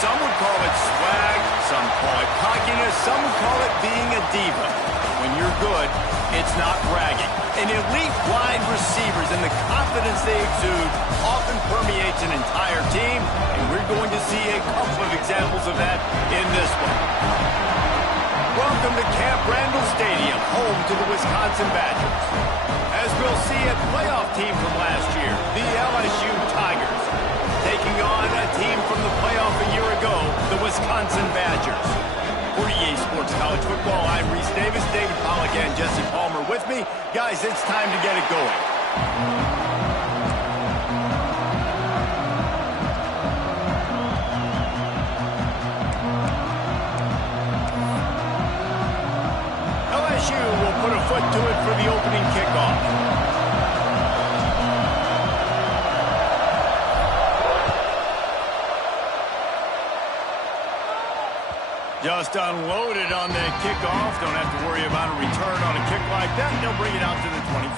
Some would call it swag, some call it cockiness, some would call it being a diva. When you're good, it's not bragging. And elite wide receivers and the confidence they exude often permeates an entire team, and we're going to see a couple of examples of that in this one. Welcome to Camp Randall Stadium, home to the Wisconsin Badgers. As we'll see, a playoff team from last year, the LSU Tigers, taking on a team from the playoff a year ago, the Wisconsin Badgers. For EA Sports College Football, I'm Reese Davis, David Pollack, and Jesse Palmer with me. Guys, it's time to get it going. LSU will put a foot to it for the opening kickoff. Just unloaded on the kickoff. Don't have to worry about a return on a kick like that. They'll bring it out to the 25.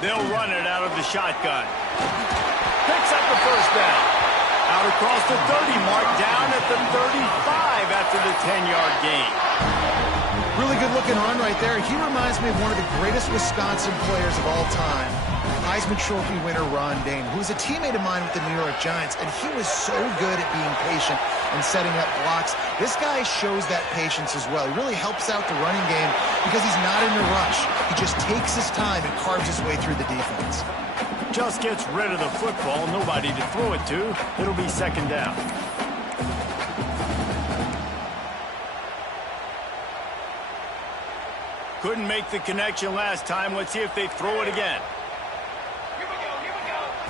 They'll run it out of the shotgun. Picks up the first down. Out across the 30 mark, down at the 35 after the 10-yard gain. Really good looking run right there. He reminds me of one of the greatest Wisconsin players of all time, Heisman Trophy winner Ron Dayne, who was a teammate of mine with the New York Giants, and he was so good at being patient and setting up blocks. This guy shows that patience as well. He really helps out the running game because he's not in a rush. He just takes his time and carves his way through the defense. Just gets rid of the football, nobody to throw it to. It'll be second down. Couldn't make the connection last time. Let's see if they throw it again.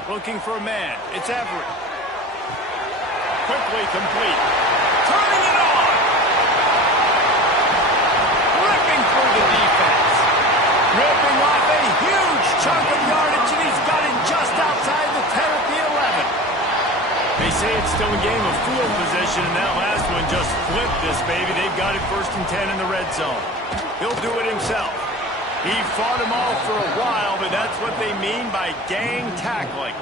Looking for a man. It's Everett. Quickly complete. Turning it on. Ripping through the defense. Ripping off a huge chunk of yardage, and he's got it just outside the 10 at the 11. They say it's still a game of field position, and that last one just flipped this baby. They've got it 1st and 10 in the red zone. He'll do it himself. He fought him off for a while, but that's what they mean by gang tackling.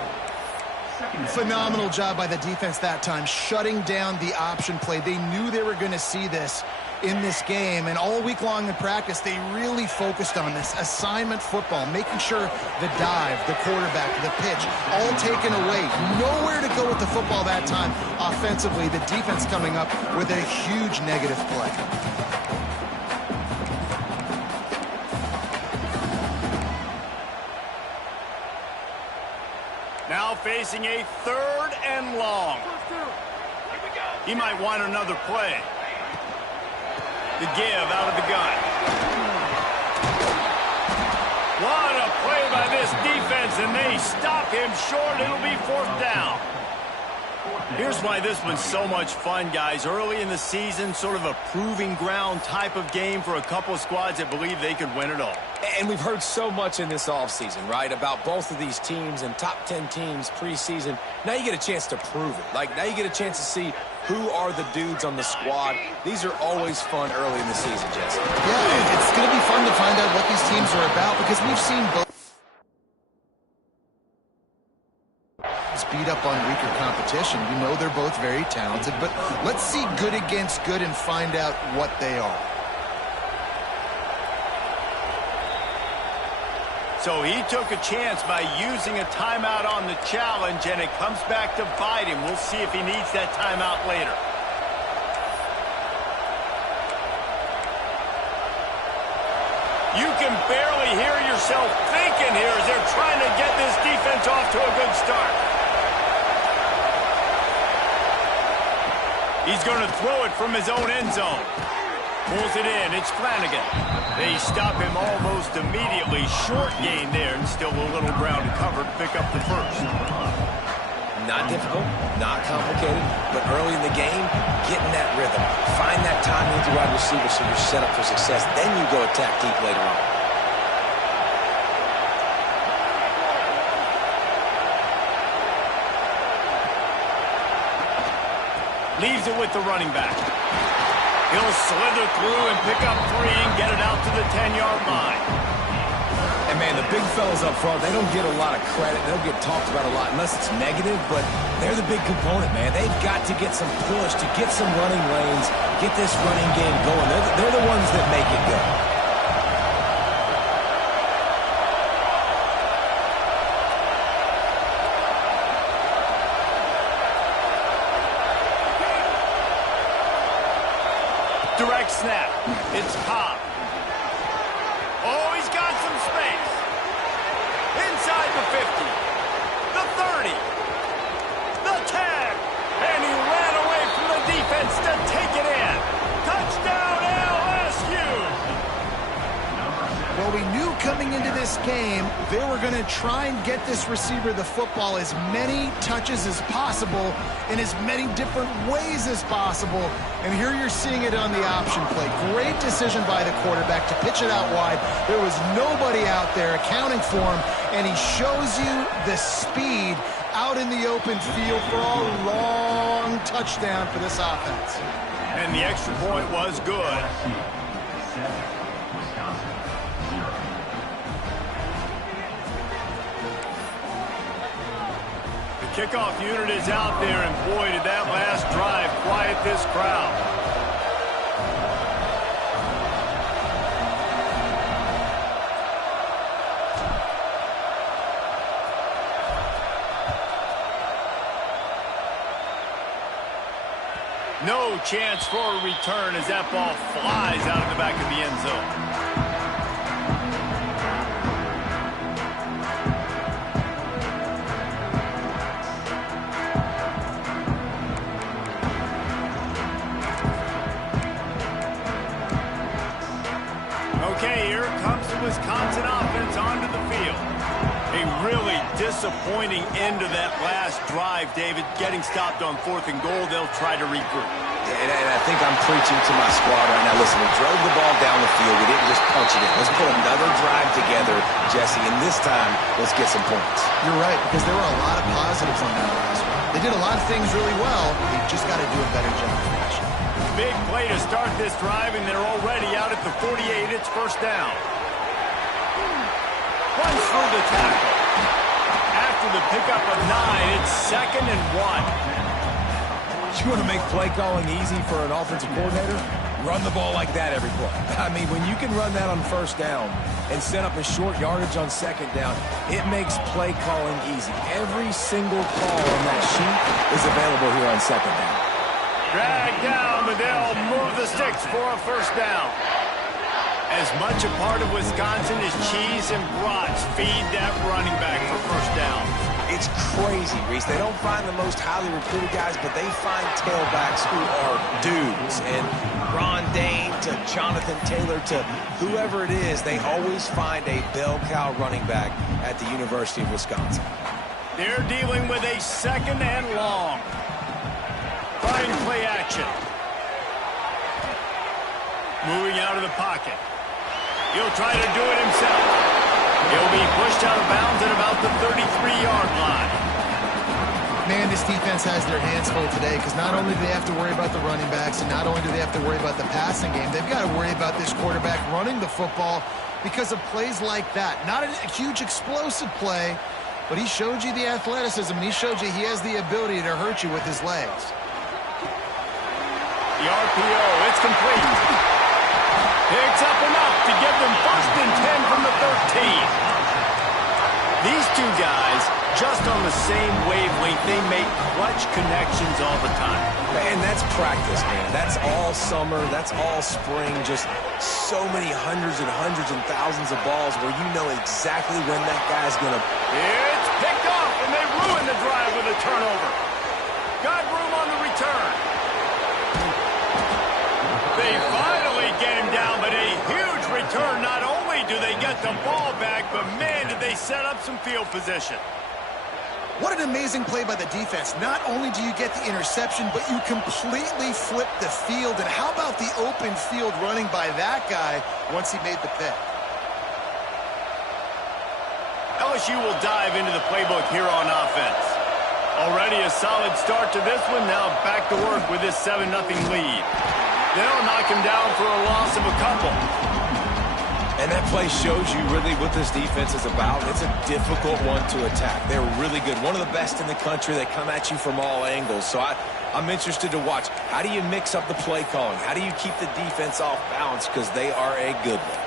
Phenomenal job by the defense that time, shutting down the option play. They knew they were going to see this in this game, and all week long in practice, they really focused on this assignment football, making sure the dive, the quarterback, the pitch, all taken away. Nowhere to go with the football that time offensively. The defense coming up with a huge negative play. Now facing a 3rd and long. He might want another play. The give out of the gun. What a play by this defense, and they stop him short. It'll be 4th down. Here's why this one's so much fun, guys. Early in the season, sort of a proving ground type of game for a couple of squads that believe they could win it all. And we've heard so much in this offseason, right, about both of these teams and top 10 teams preseason. Now you get a chance to prove it. Like, now you get a chance to see who are the dudes on the squad. These are always fun early in the season, Jesse. Yeah, it's going to be fun to find out what these teams are about because we've seen both beat up on weaker competition. We know they're both very talented, but let's see good against good and find out what they are. So he took a chance by using a timeout on the challenge, and it comes back to bite him. We'll see if he needs that timeout later. You can barely hear yourself thinking here as they're trying to get this defense off to a good start. He's going to throw it from his own end zone. Pulls it in. It's Flanagan. They stop him almost immediately. Short gain there, and still a little ground to cover to pick up the first. Not difficult, not complicated, but early in the game, getting that rhythm. Find that time with your wide receiver so you're set up for success. Then you go attack deep later on. Leaves it with the running back. He'll slither through and pick up 3 and get it out to the 10-yard line. And, man, the big fellas up front, they don't get a lot of credit. They don't get talked about a lot unless it's negative, but they're the big component, man. They've got to get some push, to get some running lanes, get this running game going. They're the ones that make it go. Direct snap. It's Cobb. Oh, he's got some space. Inside the 50. The 30. The 10. And he ran away from the defense to take it in. Touchdown, LSU. Well, we knew coming into this game they were going to try and get this receiver the football as many touches as possible in as many different ways as possible. And here you're seeing it on the option play. Great decision by the quarterback to pitch it out wide. There was nobody out there accounting for him, and he shows you the speed out in the open field for a long touchdown for this offense. And the extra point was good. Kickoff unit is out there, and boy, did that last drive quiet this crowd. No chance for a return as that ball flies out of the back of the end zone. Okay, here comes the Wisconsin offense onto the field. A really disappointing end to that last drive, David. Getting stopped on 4th and goal, they'll try to regroup. And I think I'm preaching to my squad right now. Listen, we drove the ball down the field. We didn't just punch it in. Let's put another drive together, Jesse, and this time, let's get some points. You're right, because there were a lot of positives on that last one. They did a lot of things really well. They've just got to do a better job finishing. Big play to start this drive, and they're already out at the 48. It's first down. Runs through the tackle. After the pickup of 9, it's 2nd and 1. You want to make play calling easy for an offensive coordinator? Run the ball like that every play. I mean, when you can run that on first down and set up a short yardage on 2nd down, it makes play calling easy. Every single call on that sheet is available here on 2nd down. Drag down, but they'll move the sticks for a first down. As much a part of Wisconsin as cheese and brats feed that running back for first down. It's crazy, Reese. They don't find the most highly recruited guys, but they find tailbacks who are dudes. And Ron Dane to Jonathan Taylor to whoever it is, they always find a bell cow running back at the University of Wisconsin. They're dealing with a 2nd and long. Trying play action. Moving out of the pocket. He'll try to do it himself. He'll be pushed out of bounds at about the 33-yard line. Man, this defense has their hands full today because not only do they have to worry about the running backs and not only do they have to worry about the passing game, they've got to worry about this quarterback running the football because of plays like that. Not a huge explosive play, but he showed you the athleticism and he showed you he has the ability to hurt you with his legs. The RPO, it's complete. Picks up enough to give them 1st and 10 from the 13. These two guys, just on the same wavelength, they make clutch connections all the time. And that's practice, man. That's all summer. That's all spring. Just so many hundreds and thousands of balls where you know exactly when that guy's going to... It's picked off, and they ruin the drive with a turnover. Got room on the return. They finally get him down, but a huge return. Not only do they get the ball back, but man, did they set up some field position. What an amazing play by the defense. Not only do you get the interception, but you completely flip the field. And how about the open field running by that guy once he made the pick? LSU will dive into the playbook here on offense. Already a solid start to this one. Now back to work with this 7-0 lead. They'll knock him down for a loss of a couple. And that play shows you really what this defense is about. It's a difficult one to attack. They're really good. One of the best in the country. They come at you from all angles. So I'm interested to watch. How do you mix up the play calling? How do you keep the defense off balance? Because they are a good one.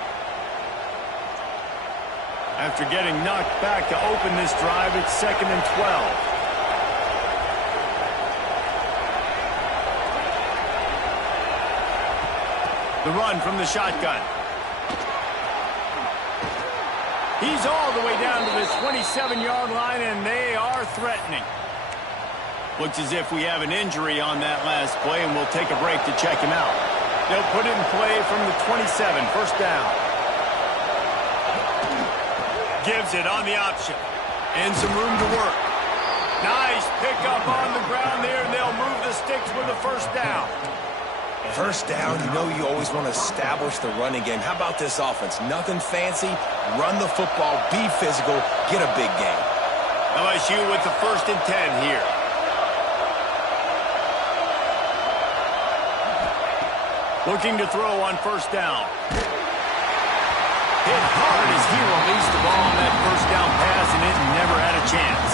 After getting knocked back to open this drive, it's 2nd and 12. The run from the shotgun. He's all the way down to the 27-yard line, and they are threatening. Looks as if we have an injury on that last play, and we'll take a break to check him out. They'll put it in play from the 27, first down. Gives it on the option. And some room to work. Nice pickup on the ground there, and they'll move the sticks with a first down. First down, you know you always want to establish the running game. How about this offense? Nothing fancy. Run the football, be physical, get a big game. LSU with the 1st and 10 here. Looking to throw on first down. Hit hard as he released the ball on that first down pass, and it never had a chance.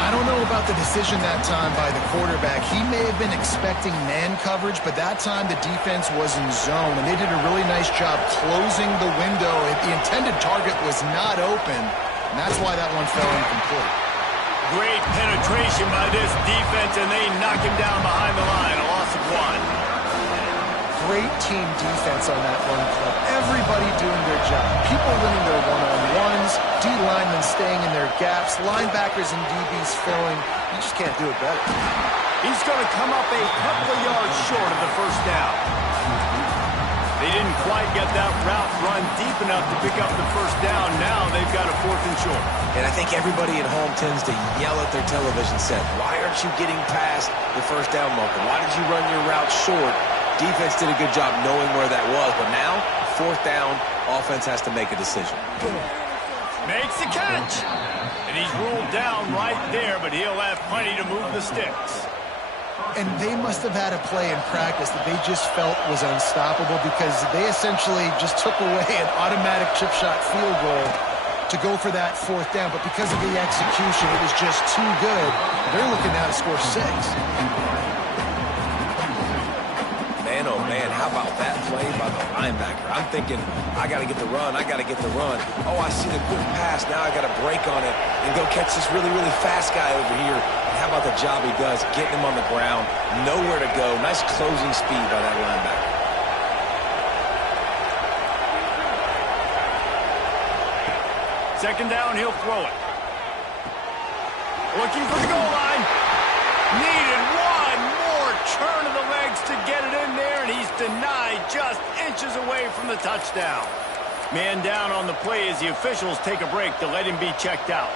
I don't know about the decision that time by the quarterback. He may have been expecting man coverage, but that time the defense was in zone, and they did a really nice job closing the window. The intended target was not open, and that's why that one fell incomplete. Great penetration by this defense, and they knock him down behind the line, a loss of 1. Great team defense on that run club. Everybody doing their job. People winning their one-on-ones, D-linemen staying in their gaps, linebackers and DBs filling. You just can't do it better. He's going to come up a couple of yards short of the first down. They didn't quite get that route run deep enough to pick up the first down. Now they've got a 4th and short. And I think everybody at home tends to yell at their television set. Why aren't you getting past the first down marker? Why did you run your route short? Defense did a good job knowing where that was, but now, 4th down, offense has to make a decision. Makes the catch. And he's ruled down right there, but he'll have plenty to move the sticks. And they must have had a play in practice that they just felt was unstoppable because they essentially just took away an automatic chip shot field goal to go for that 4th down. But because of the execution, it was just too good. They're looking now to score 6. Man, oh man, how about that play by the linebacker? I'm thinking, I got to get the run, I got to get the run. Oh, I see the quick pass, now I got to break on it and go catch this really, really fast guy over here. And how about the job he does, getting him on the ground, nowhere to go. Nice closing speed by that linebacker. Second down, he'll throw it. Looking for the goal line. Needed one more turn of the legs to get it in there, and he's denied just inches away from the touchdown. Man down on the play as the officials take a break to let him be checked out.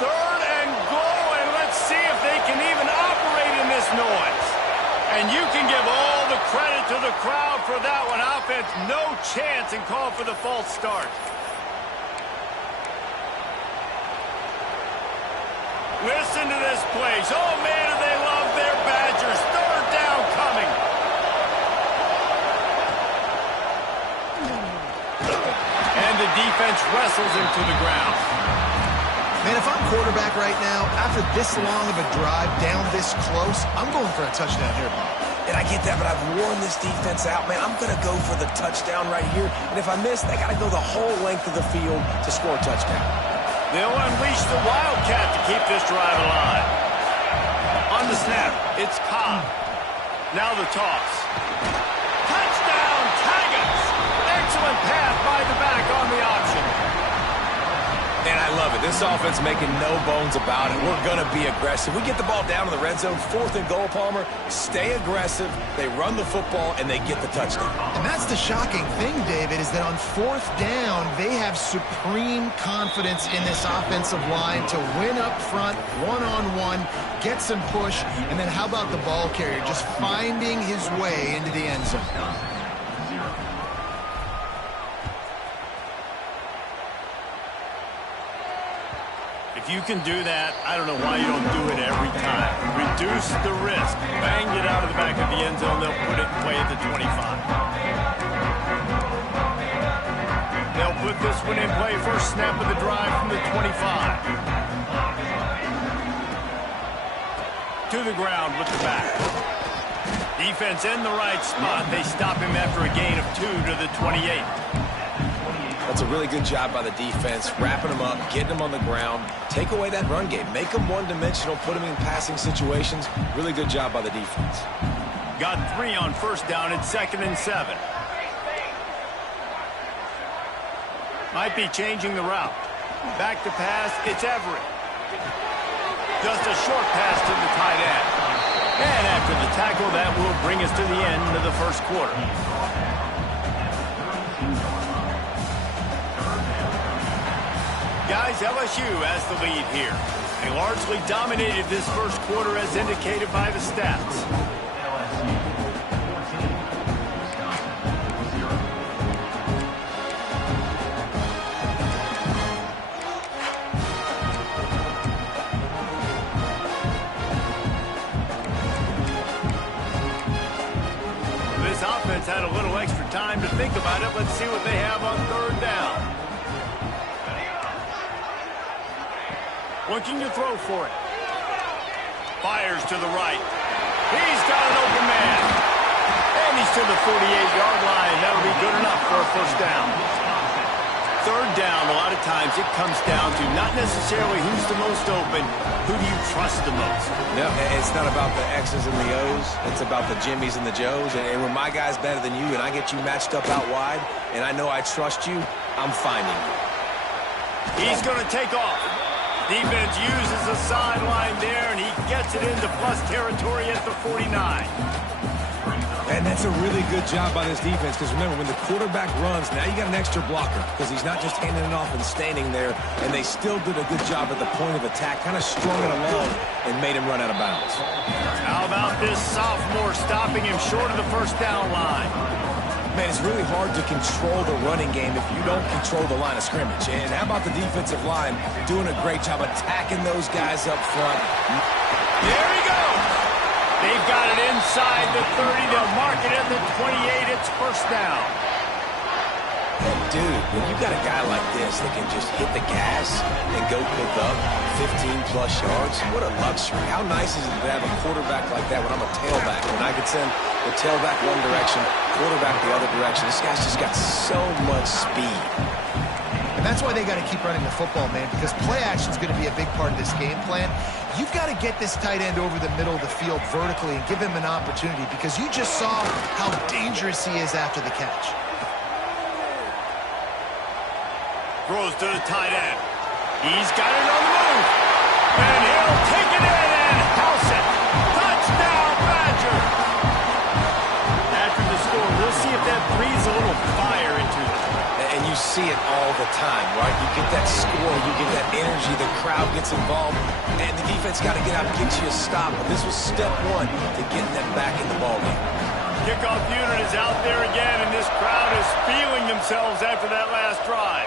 Third and goal, and let's see if they can even operate in this noise. And you can give all the credit to the crowd for that one. Offense, no chance, and call for the false start. Listen to this place. Oh, man, do they love their Badgers. Third down coming. And the defense wrestles him to the ground. Man, if I'm quarterback right now, after this long of a drive down this close, I'm going for a touchdown here, Bob. And I get that, but I've worn this defense out, man. I'm going to go for the touchdown right here. And if I miss, they got to go the whole length of the field to score a touchdown. They'll unleash the Wildcat to keep this drive alive. On the snap, it's Cobb. Now the toss. Touchdown, Tigers! Excellent pass by the back on the option. And I love it. This This offense making no bones about it. We're going to be aggressive. We get the ball down in the red zone, 4th and goal, Palmer. Stay aggressive. They run the football, and they get the touchdown. And that's the shocking thing, David, is that on 4th down, they have supreme confidence in this offensive line to win up front, one-on-one, get some push, and then how about the ball carrier just finding his way into the end zone? If you can do that, I don't know why you don't do it every time. Reduce the risk. Bang it out of the back of the end zone. They'll put it in play at the 25. They'll put this one in play. First snap of the drive from the 25. To the ground with the back. Defense in the right spot. They stop him after a gain of 2 to the 28. That's a really good job by the defense, wrapping them up, getting them on the ground, take away that run game, make them one-dimensional, put them in passing situations. Really good job by the defense. Got 3 on first down. It's 2nd and 7. Might be changing the route. Back to pass. It's Everett. Just a short pass to the tight end. And after the tackle, that will bring us to the end of the first quarter. Guys, LSU has the lead here. They largely dominated this first quarter as indicated by the stats. This offense had a little extra time to think about it. Let's see what they have on 3rd down. Looking to throw for it. Fires to the right. He's got an open man. And he's to the 48-yard line. That'll be good enough for a first down. 3rd down, a lot of times it comes down to not necessarily who's the most open, who do you trust the most? No, it's not about the X's and the O's. It's about the Jimmys and the Joes. And when my guy's better than you and I get you matched up out wide and I know I trust you, I'm finding you. He's going to take off. Defense uses the sideline there, and he gets it into plus territory at the 49. And that's a really good job by this defense, because remember, when the quarterback runs, now you got an extra blocker, because he's not just handing it off and standing there, and they still did a good job at the point of attack, kind of strung it along and made him run out of bounds. How about this sophomore stopping him short of the first down line? Man, it's really hard to control the running game if you don't control the line of scrimmage. And how about the defensive line doing a great job attacking those guys up front? There he goes. They've got it inside the 30. They'll mark it at the 28. It's first down. And dude, when you got a guy like this that can just hit the gas and go pick up 15-plus yards, what a luxury. How nice is it to have a quarterback like that when I'm a tailback, when I could send the tailback one direction, quarterback the other direction. This guy's just got so much speed. And that's why they got to keep running the football, man, because play action is going to be a big part of this game plan. You've got to get this tight end over the middle of the field vertically and give him an opportunity, because you just saw how dangerous he is after the catch. Throws to the tight end. He's got it on the move. And he'll take it in and house it. Touchdown, Badger. After the score, we'll see if that breathes a little fire into them. And you see it all the time, right? You get that score, you get that energy, the crowd gets involved, and the defense got to get out and get you a stop. But this was step 1 to getting them back in the ballgame. Kickoff unit is out there again, and this crowd is feeling themselves after that last drive.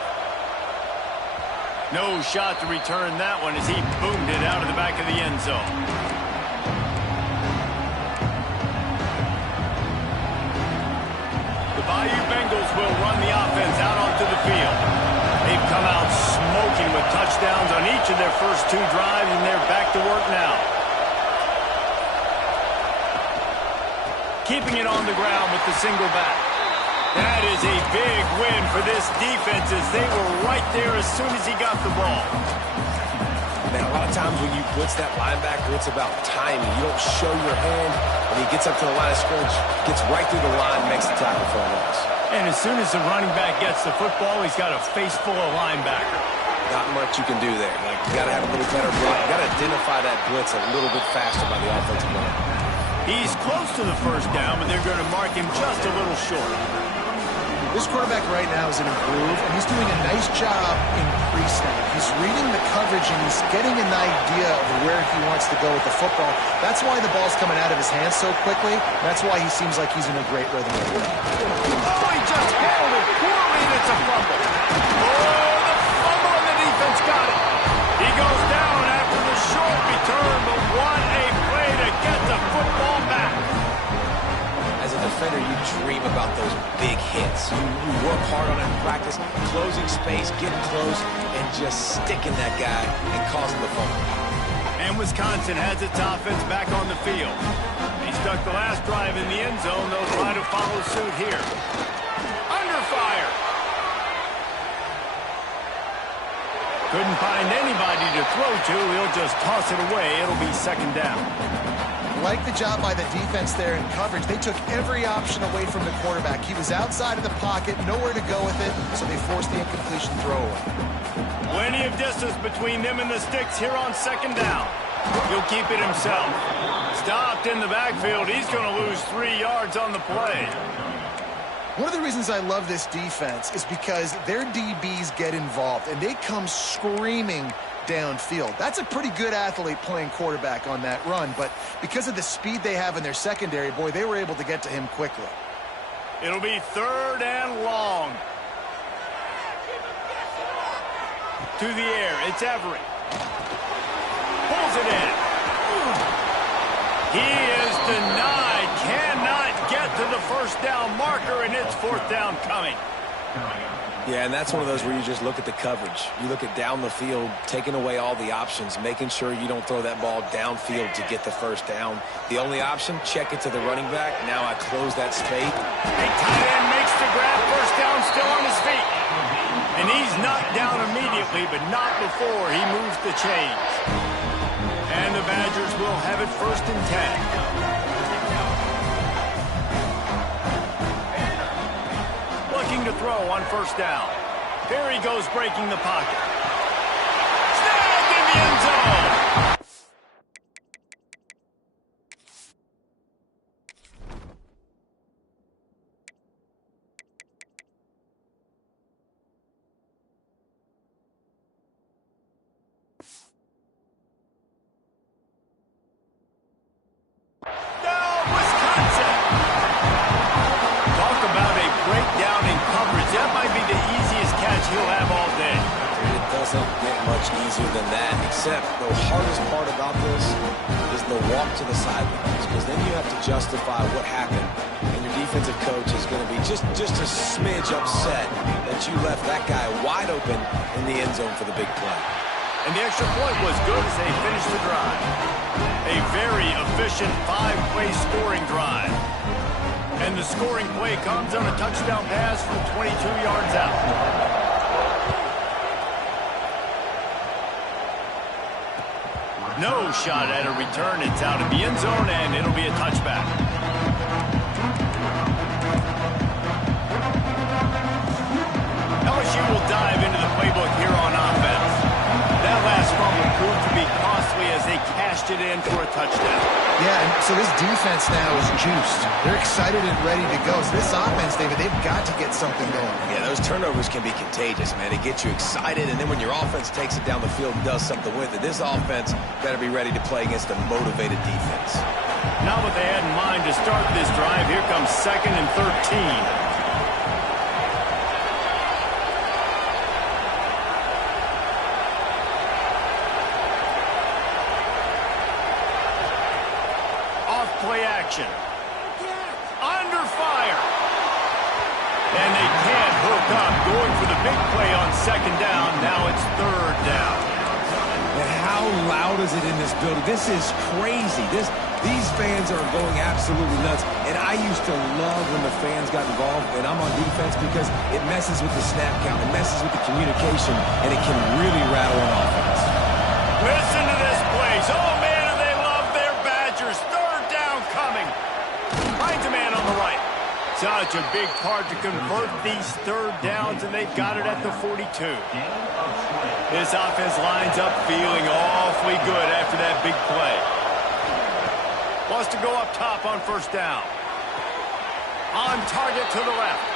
No shot to return that one as he boomed it out of the back of the end zone. The Bayou Bengals will run the offense out onto the field. They've come out smoking with touchdowns on each of their first 2 drives, and they're back to work now. Keeping it on the ground with the single back. That is a big win for this defense, as they were right there as soon as he got the ball. Man, a lot of times when you blitz that linebacker, it's about timing. You don't show your hand, and he gets up to the line of scrimmage, gets right through the line, makes the tackle for a loss. And as soon as the running back gets the football, he's got a face full of linebacker. Not much you can do there. Like, you got to have a little better block. You got to identify that blitz a little bit faster by the offensive line. He's close to the first down, but they're going to mark him just a little short. This quarterback right now is in a groove, and he's doing a nice job in pre-snap. He's reading the coverage, and he's getting an idea of where he wants to go with the football. That's why the ball's coming out of his hands so quickly. That's why he seems like he's in a great rhythm right now. Oh, he just handled it poorly, and it's a fumble. Oh, the fumble, and the defense got it. He goes down after the short return, but what a play to get the football back. As a defender, you dream about those big hits. You work hard on it in practice, closing space, getting close, and just sticking that guy and causing the fumble. And Wisconsin has its offense back on the field. He stuck the last drive in the end zone. They'll try to follow suit here. Under fire. Couldn't find anybody to throw to. He'll just toss it away. It'll be second down. Like the job by the defense there in coverage. They took every option away from the quarterback. He was outside of the pocket, nowhere to go with it, so they forced the incompletion throwaway. Plenty of distance between them and the sticks here on second down. He'll keep it himself. Stopped in the backfield. He's going to lose 3 yards on the play. One of the reasons I love this defense is because their DBs get involved, and they come screaming downfield. That's a pretty good athlete playing quarterback on that run, but because of the speed they have in their secondary, boy, they were able to get to him quickly. It'll be third and long. To the air, it's Everett. Pulls it in. He is denied. Cannot get to the first down marker, and it's fourth down coming. Yeah, and that's one of those where you just look at the coverage. You look at down the field, taking away all the options, making sure you don't throw that ball downfield to get the first down. The only option, check it to the running back. Now I close that space. A tight end makes the grab. First down, still on his feet. And he's knocked down immediately, but not before he moves the chains. And the Badgers will have it first and 10. Looking to throw on first down. Here he goes, breaking the pocket. Snagged in the end zone. He'll have all day. It doesn't get much easier than that, except the hardest part about this is the walk to the sidelines, because then you have to justify what happened, and your defensive coach is going to be just a smidge upset that you left that guy wide open in the end zone for the big play. And the extra point was good as they finished the drive. A very efficient 5-play scoring drive. And the scoring play comes on a touchdown pass from 22 yards out. No shot at a return. It's out of the end zone, and it'll be a touchback. LSU will dive into the playbook here on offense. That last fumble proved to be costly as they cashed it in for a touchdown. Yeah, and so this defense now is juiced. They're excited and ready to go. So this offense, David, they've got to get something going. Yeah, those turnovers can be contagious, man. It gets you excited, and then when your offense takes it down the field and does something with it, this offense better be ready to play against a motivated defense. Not what they had in mind to start this drive. Here comes 2nd and 13. Play action. Under fire. And they can't hook up. Going for the big play on second down. Now it's third down. And how loud is it in this building? This is crazy. These fans are going absolutely nuts. And I used to love when the fans got involved, and I'm on defense, because it messes with the snap count. It messes with the communication, and it can really rattle an offense. Listen to this place. Oh, man, do they love their Badgers. Third down coming. Finds a man on the right. Such a big part to convert these third downs, and they've got it at the 42. This offense lines up feeling awfully good after that big play. Wants to go up top on first down. On target to the left.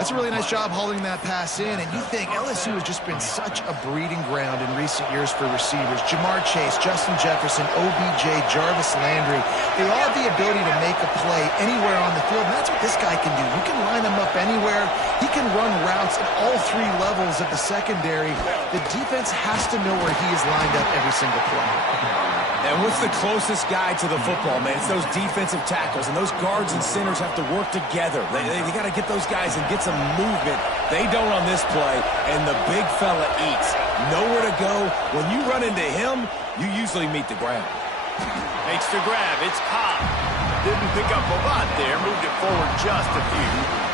That's a really nice job holding that pass in, and you think LSU has just been such a breeding ground in recent years for receivers. Jamar Chase, Justin Jefferson, OBJ, Jarvis Landry, they all have the ability to make a play anywhere on the field, and that's what this guy can do. You can line him up anywhere. He can run routes at all three levels of the secondary. The defense has to know where he is lined up every single play. And what's the closest guy to the football, man? It's those defensive tackles, and those guards and centers have to work together. They got to get those guys and get some movement. They don't on this play, and the big fella eats. Nowhere to go. When you run into him, you usually meet the ground. Makes the grab. It's Cobb. Didn't pick up a lot there. Moved it forward just a few.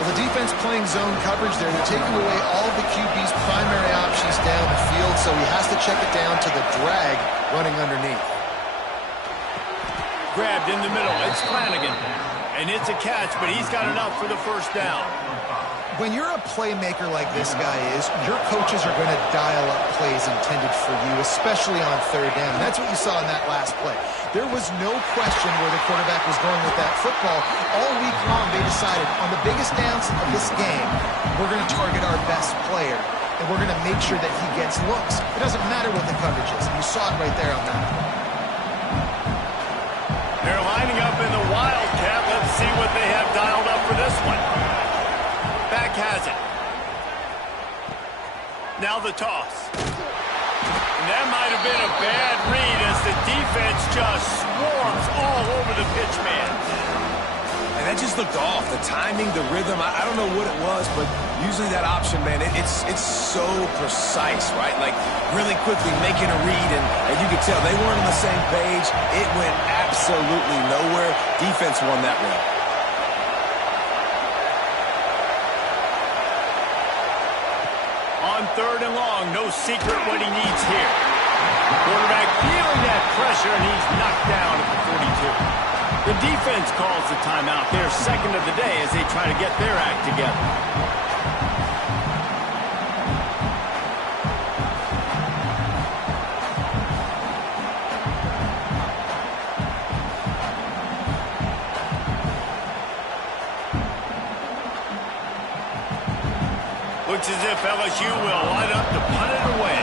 Well, the defense playing zone coverage there. They're taking away all of the QB's primary options down the field, so he has to check it down to the drag running underneath. Grabbed in the middle. It's Flanagan. And it's a catch, but he's got enough for the first down. When you're a playmaker like this guy is, your coaches are going to dial up plays intended for you, especially on third down. And that's what you saw in that last play. There was no question where the quarterback was going with that football. All week long, they decided on the biggest downs of this game, we're going to target our best player, and we're going to make sure that he gets looks. It doesn't matter what the coverage is. You saw it right there on that. They're lining up in the Wildcat. Let's see what they have dialed up for this one. Back has it. Now the toss. And that might have been a bad read as the defense just swarms all over the pitch man. And that just looked off. The timing, the rhythm, I don't know what it was, but usually that option, man, it's so precise, right? Like really quickly making a read, and you could tell they weren't on the same page. It went absolutely nowhere. Defense won that one. On third and long, no secret what he needs here. Quarterback feeling that pressure, and he's knocked down at the 42. The defense calls the timeout. They're second of the day as they try to get their act together. Looks as if LSU will line up to punt it away.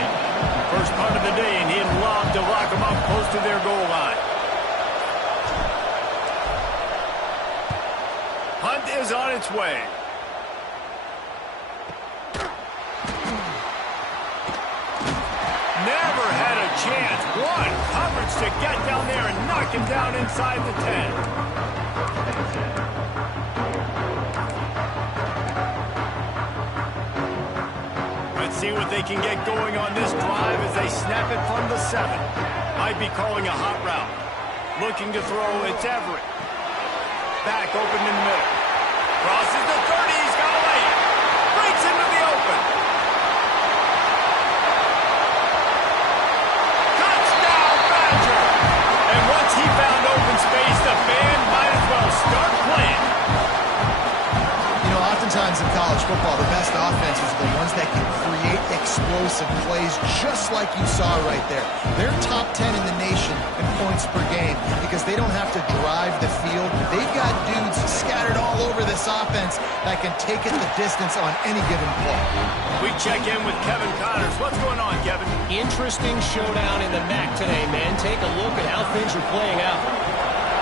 First punt of the day, and he'd love to lock them up close to their goal line. Punt is on its way. Never had a chance. One coverage to get down there and knock him down inside the 10. See what they can get going on this drive as they snap it from the 7. Might be calling a hot route. Looking to throw, it's Everett. Back open in the middle. Crosses the 30, he's got a lane. Breaks into the open. Touchdown, Badger! And once he found open space, the band might as well start playing. Oftentimes in college football, the best offenses are the ones that can create explosive plays just like you saw right there. They're top 10 in the nation in points per game because they don't have to drive the field. They've got dudes scattered all over this offense that can take it the distance on any given play. We check in with Kevin Connors. What's going on, Kevin? Interesting showdown in the MAC today, man. Take a look at how things are playing out.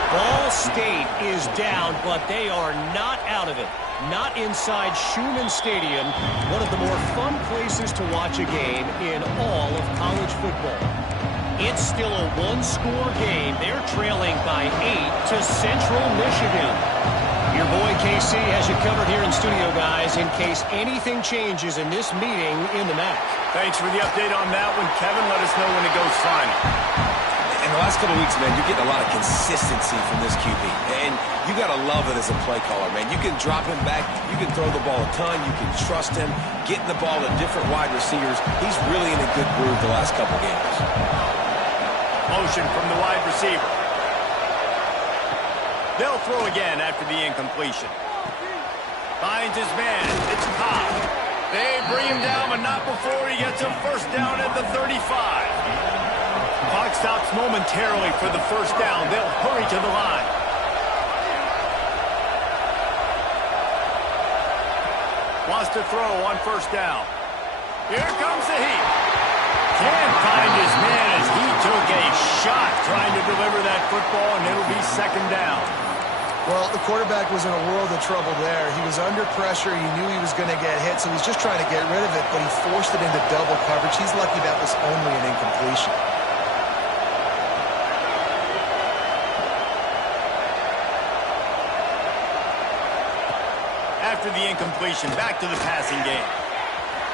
Ball State is down, but they are not out of it. Not inside Schumann Stadium, one of the more fun places to watch a game in all of college football. It's still a one-score game. They're trailing by 8 to Central Michigan. Your boy KC has you covered here in studio, guys, in case anything changes in this meeting in the MAC. Thanks for the update on that one, Kevin. Let us know when it goes final. In the last couple of weeks, man, you're getting a lot of consistency from this QB. And you got to love it as a play caller, man. You can drop him back. You can throw the ball a ton. You can trust him. Getting the ball to different wide receivers. He's really in a good groove the last couple games. Motion from the wide receiver. They'll throw again after the incompletion. Finds his man. It's Cobb. They bring him down, but not before he gets a first down at the 35. Clock stops momentarily for the first down. They'll hurry to the line. Wants to throw on first down. Here comes the heat. Can't find his man as he took a shot trying to deliver that football, and it'll be second down. Well, the quarterback was in a world of trouble there. He was under pressure. He knew he was going to get hit, so he's just trying to get rid of it, but he forced it into double coverage. He's lucky that was only an incompletion. After the incompletion, back to the passing game.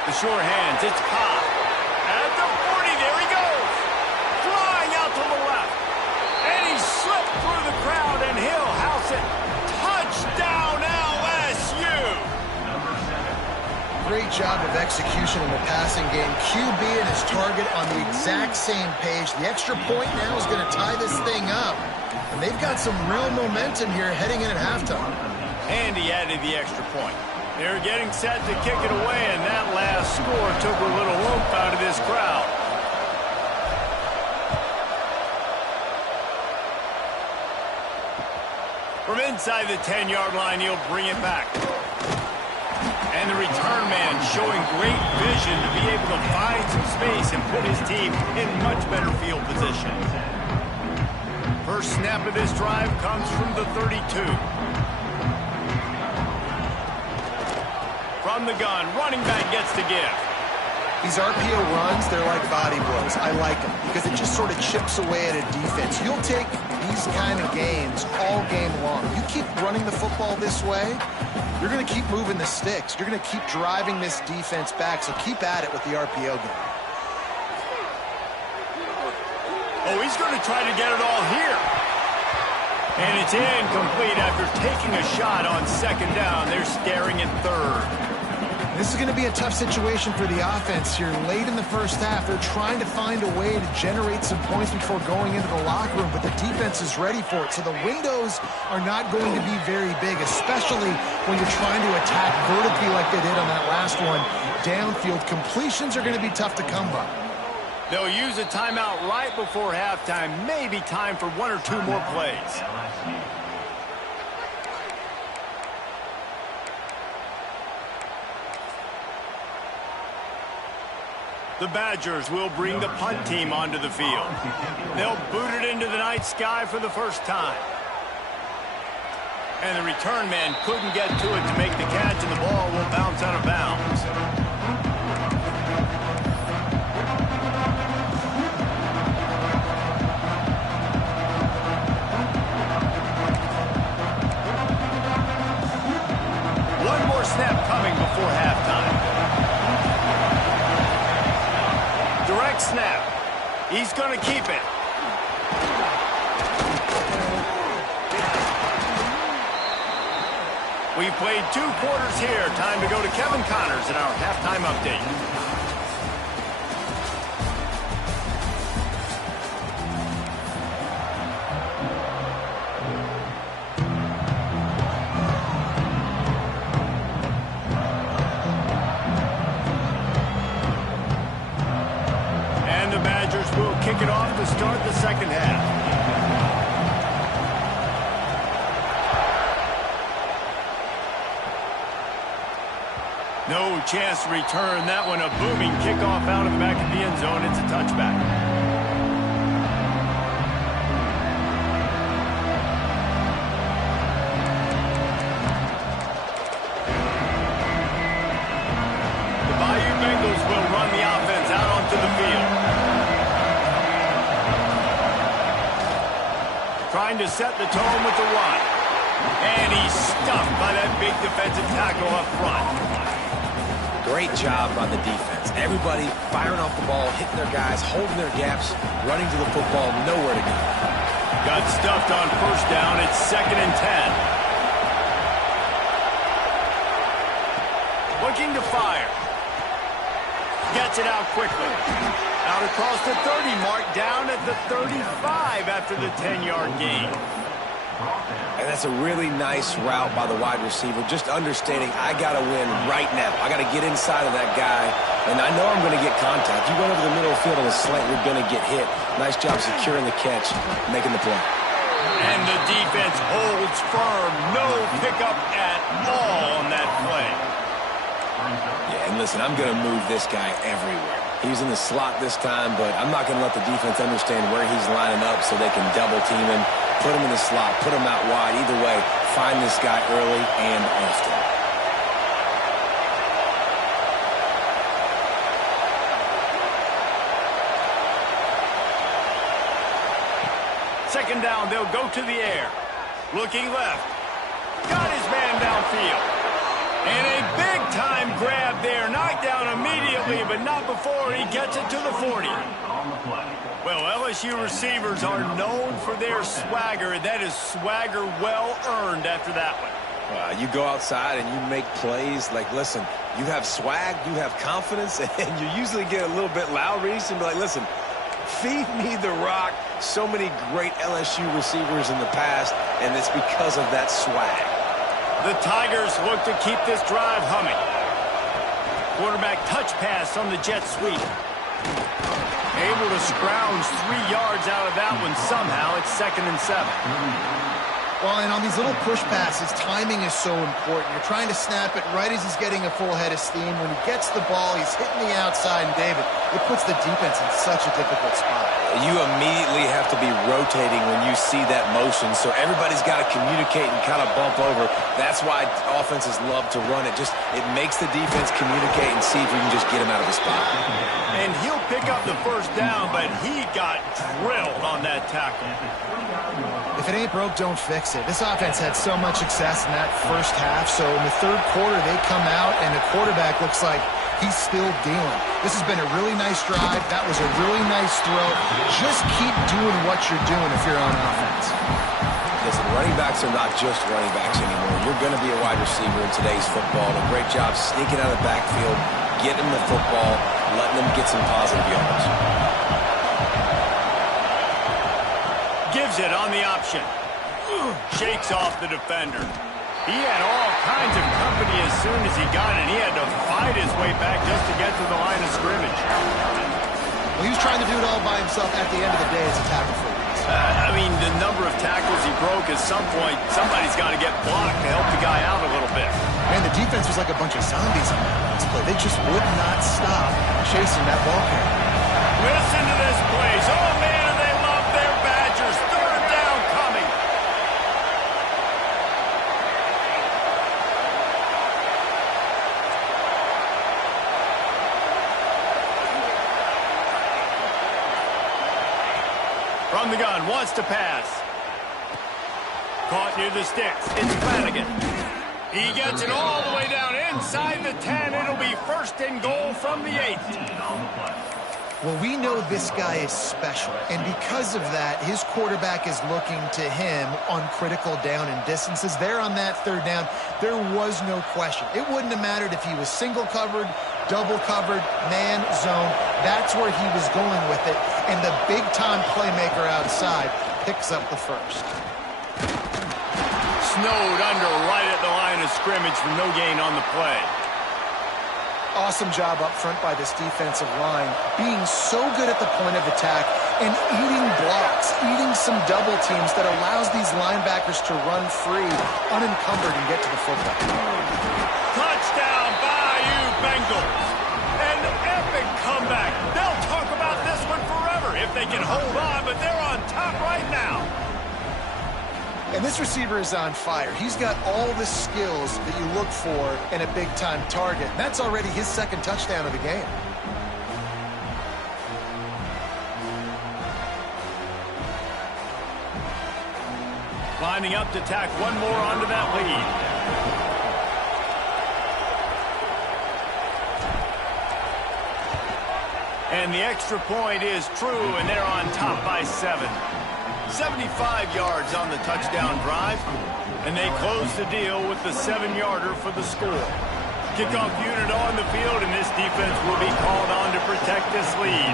The sure hands, it's Cobb. At the 40, there he goes. Flying out to the left. And he slipped through the crowd, and he'll house it. Touchdown, LSU! Great job of execution in the passing game. QB and his target on the exact same page. The extra point now is going to tie this thing up. And they've got some real momentum here heading in at halftime. And he added the extra point. They're getting set to kick it away, and that last score took a little oomph out of this crowd. From inside the 10-yard line, he'll bring it back. And the return man showing great vision to be able to find some space and put his team in much better field position. First snap of this drive comes from the 32. From the gun, running back gets to give. These RPO runs, they're like body blows. I like them because it just sort of chips away at a defense. You'll take these kind of games all game long. You keep running the football this way, you're going to keep moving the sticks. You're going to keep driving this defense back, so keep at it with the RPO game. Oh, he's going to try to get it all here. And it's incomplete after taking a shot on second down. They're staring at third. This is going to be a tough situation for the offense here. Late in the first half, they're trying to find a way to generate some points before going into the locker room, but the defense is ready for it. So the windows are not going to be very big, especially when you're trying to attack vertically like they did on that last one. Downfield completions are going to be tough to come by. They'll use a timeout right before halftime. Maybe time for one or two more plays. The Badgers will bring the punt team onto the field. They'll boot it into the night sky for the first time. And the return man couldn't get to it to make the catch, and the ball will bounce out of bounds. One more snap coming before halftime. Direct snap. He's going to keep it. We've played 2 quarters here. Time to go to Kevin Connors in our halftime update. Kick it off to start the second half. No chance to return that one. A booming kickoff out of the back of the end zone. It's a touchback. The Bayou Bengals will run the offense out onto the field. Trying to set the tone with the run. And he's stuffed by that big defensive tackle up front. Great job by the defense. Everybody firing off the ball, hitting their guys, holding their gaps, running to the football, nowhere to go. Got stuffed on first down. It's 2nd and 10. Looking to fire. Gets it out quickly. Out across the 30 mark, down at the 35 after the 10-yard gain. And that's a really nice route by the wide receiver, just understanding I got to win right now. I got to get inside of that guy, and I know I'm going to get contact. You run over the middle of the field on a slant, you're going to get hit. Nice job securing the catch, making the play. And the defense holds firm. No pickup at all on that play. Yeah, and listen, I'm going to move this guy everywhere. He's in the slot this time, but I'm not going to let the defense understand where he's lining up so they can double team him, put him in the slot, put him out wide. Either way, find this guy early and often. Second down, they'll go to the air. Looking left. Got his man downfield. And a big-time grab there. Knocked down immediately, but not before he gets it to the 40. Well, LSU receivers are known for their swagger. That is swagger well-earned after that one. You go outside and you make plays. Like, listen, you have swag, you have confidence, and you usually get a little bit loud, Reese, and be like, listen, feed me the rock. So many great LSU receivers in the past, and it's because of that swag. The Tigers look to keep this drive humming. Quarterback touch pass on the jet sweep. Able to scrounge 3 yards out of that one somehow. It's 2nd and 7. Well, and on these little push passes, timing is so important. You're trying to snap it right as he's getting a full head of steam. When he gets the ball, he's hitting the outside, and David, it puts the defense in such a difficult spot. You immediately have to be rotating when you see that motion, so everybody's got to communicate and kind of bump over. That's why offenses love to run it. It makes the defense communicate and see if we can just get him out of the spot. And he'll pick up the first down, but he got drilled on that tackle. If it ain't broke, don't fix it. This offense had so much success in that first half, so in the third quarter they come out and the quarterback looks like he's still dealing. This has been a really nice drive. That was a really nice throw. Just keep doing what you're doing if you're on offense. Listen, running backs are not just running backs anymore. You're going to be a wide receiver in today's football. And a great job sneaking out of the backfield, getting the football, letting them get some positive yards. Gives it on the option. Shakes off the defender. He had all kinds of company as soon as he got it. He had to fight his way back just to get to the line of scrimmage. Well, he was trying to do it all by himself. At the end of the day, it's a tackle for you. I mean, the number of tackles he broke, at some point, somebody's got to get blocked to help the guy out a little bit. Man, the defense was like a bunch of zombies on that last play. They just would not stop chasing that ball carrier. Listen to this place. Oh, man, and they love their Badgers. Third down coming. From the gun, wants to pass. Caught near the sticks. It's Flanagan. He gets it all the way down inside the 10. It'll be 1st and goal from the 8. Well, we know this guy is special, and because of that, his quarterback is looking to him on critical down and distances. There on that third down, there was no question. It wouldn't have mattered if he was single covered, double covered, man, zone. That's where he was going with it, and the big-time playmaker outside picks up the first. Snowed under right at the line of scrimmage for no gain on the play. Awesome job up front by this defensive line, being so good at the point of attack and eating blocks, eating some double teams that allows these linebackers to run free, unencumbered, and get to the football. Touchdown, Bayou Bengals. An epic comeback. They'll talk about this one forever if they can hold on, but they're on top right now. And this receiver is on fire. He's got all the skills that you look for in a big-time target. That's already his 2nd touchdown of the game. Lining up to tack one more onto that lead. And the extra point is true, and they're on top by 7. 75 yards on the touchdown drive, and they close the deal with the 7-yarder for the score. Kickoff unit on the field, and this defense will be called on to protect this lead.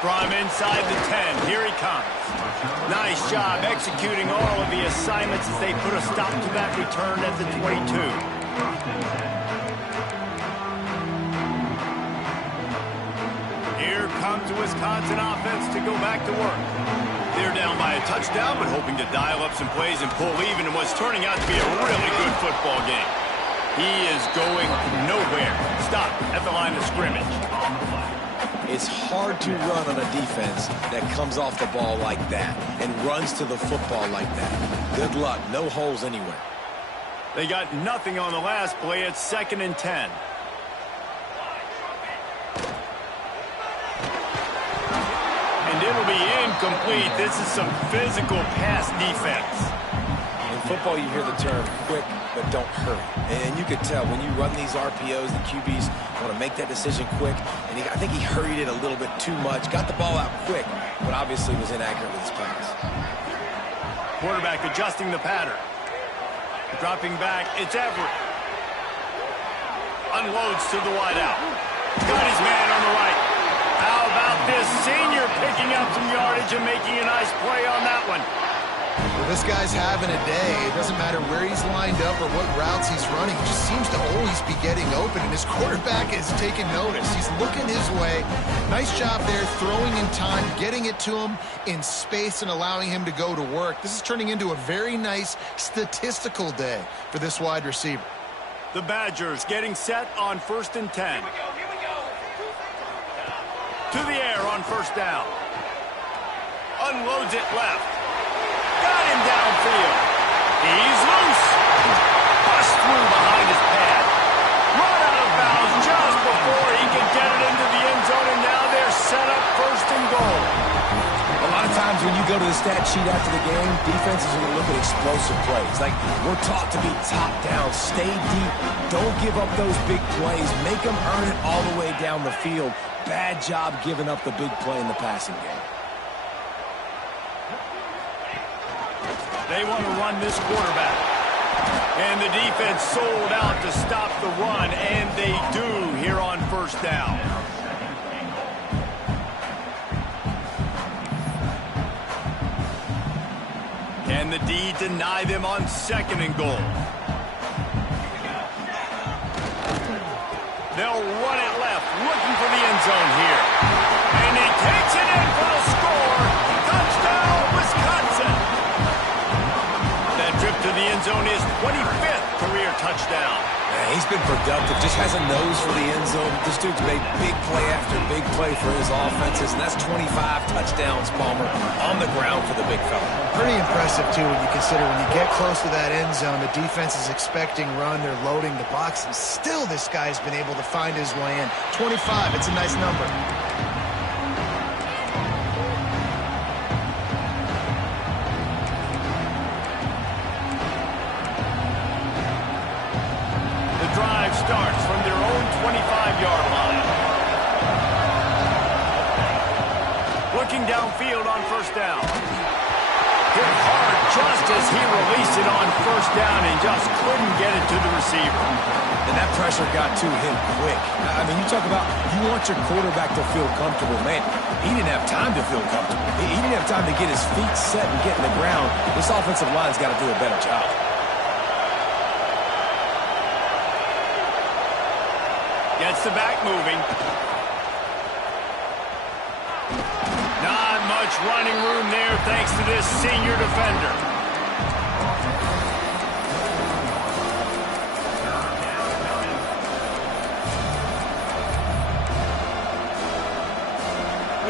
From inside the 10, here he comes. Nice job executing all of the assignments as they put a stop to that return at the 22. Here comes the Wisconsin offense to go back to work. They're down by a touchdown, but hoping to dial up some plays and pull even in what's turning out to be a really good football game. He is going nowhere. Stop at the line of scrimmage. It's hard to run on a defense that comes off the ball like that and runs to the football like that. Good luck. No holes anywhere. They got nothing on the last play. It's 2nd and 10. And it'll be incomplete. This is some physical pass defense. In football, you hear the term quick, but don't hurry. And you could tell when you run these RPOs, the QBs want to make that decision quick. And I think he hurried it a little bit too much. Got the ball out quick, but obviously was inaccurate with his pass. Quarterback adjusting the pattern. Dropping back, it's Everett. Unloads to the wideout. Got his man on the right. How about this senior picking up some yardage and making a nice play on that one? Well, this guy's having a day. It doesn't matter where he's lined up or what routes he's running. He just seems to always be getting open, and his quarterback is taking notice. He's looking his way. Nice job there, throwing in time, getting it to him in space and allowing him to go to work. This is turning into a very nice statistical day for this wide receiver. The Badgers getting set on 1st and 10. To the air on 1st down. Unloads it left. Got him downfield. He's loose. Bust through behind his pad. Run out of bounds just before he can get it into the end zone, and now they're set up 1st and goal. A lot of times when you go to the stat sheet after the game, defenses are going to look at explosive plays. Like, we're taught to be top down, stay deep, don't give up those big plays, make them earn it all the way down the field. Bad job giving up the big play in the passing game. They want to run this quarterback. And the defense sold out to stop the run, and they do here on 1st down. Can the D deny them on 2nd and goal? They'll run it left, looking for the end zone here. And he takes it in for the score. Touchdown, Wisconsin. That trip to the end zone is 25th career touchdown. Yeah, he's been productive, just has a nose for the end zone. This dude's made big play after big play for his offenses, and that's 25 touchdowns, Palmer, on the ground for the big fella. Pretty impressive, too, when you consider when you get close to that end zone, the defense is expecting run, they're loading the box, and still this guy's been able to find his way in. 25, it's a nice number. Starts from their own 25-yard line. Looking downfield on 1st down. Hit hard just as he released it on 1st down and just couldn't get it to the receiver. And that pressure got to him quick. I mean, you talk about you want your quarterback to feel comfortable. Man, he didn't have time to feel comfortable. He didn't have time to get his feet set and get in the ground. This offensive line's got to do a better job. Gets the back moving. Not much running room there thanks to this senior defender.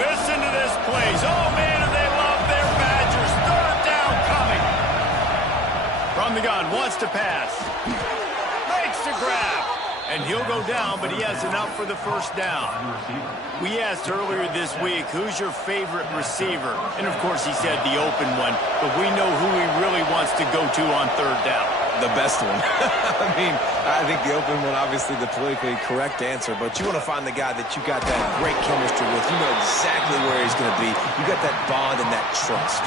Listen to this plays. Oh, man, do they love their Badgers. 3rd down coming. From the gun, wants to pass. Makes the grab. And he'll go down, but he has enough for the 1st down. We asked earlier this week, who's your favorite receiver? And, of course, he said the open one, but we know who he really wants to go to on 3rd down. The best one. I mean, I think the open one, obviously the politically correct answer, but you want to find the guy that you got that great chemistry with. You know exactly where he's going to be. You got that bond and that trust.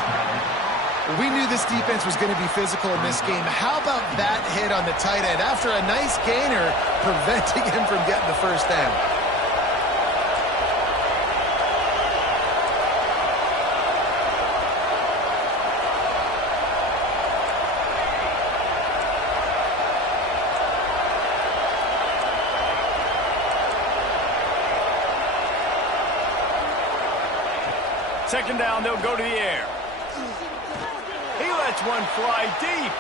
We knew this defense was going to be physical in this game. How about that hit on the tight end after a nice gainer preventing him from getting the 1st down? second down, they'll go to the air. He lets one fly deep.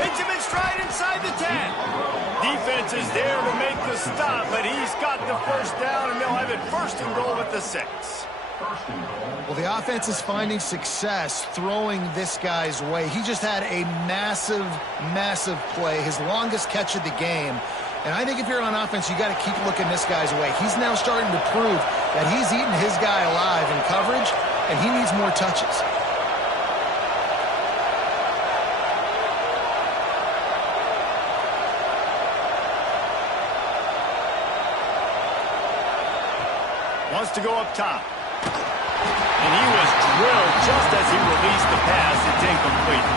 Hits him in stride inside the 10. Defense is there to make the stop, but he's got the first down, and they'll have it first and goal at the 6. Well, the offense is finding success throwing this guy's way. He just had a massive, massive play, his longest catch of the game. And I think if you're on offense, you got to keep looking this guy's way. He's now starting to prove that he's eating his guy alive in coverage, and he needs more touches. Wants to go up top. And he was drilled just as he released the pass. It's incomplete.